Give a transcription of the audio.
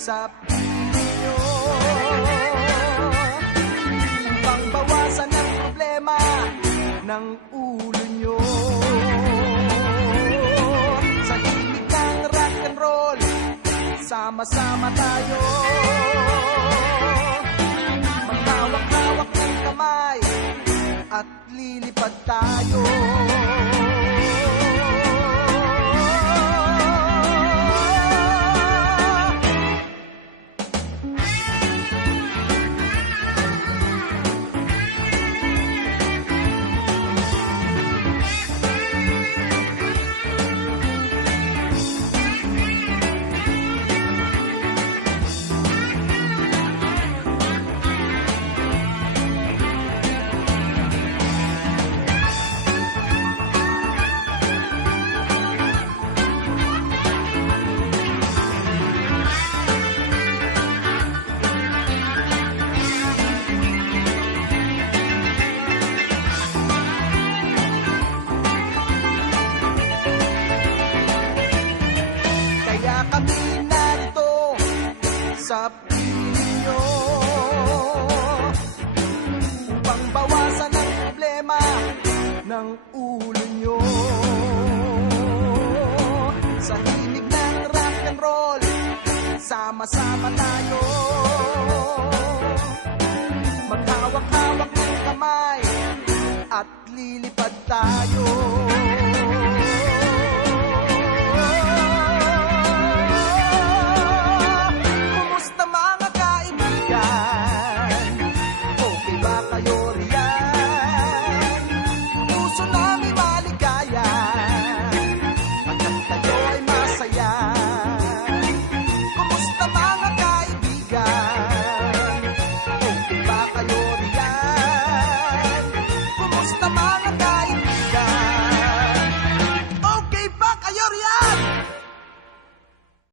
sa inyo upang bawasan ang problema ng ulo nyo. Sa himig ng rock and roll, sama-sama tayo. Maghawak-hawak ng kamay at lilipad tayo. Kami narito sa inyo upang bawasan ang problema ng ulo nyo. Sa himig ng rock and roll, sama-sama tayo. Maghawak-hawak ng kamay at lilipad tayo.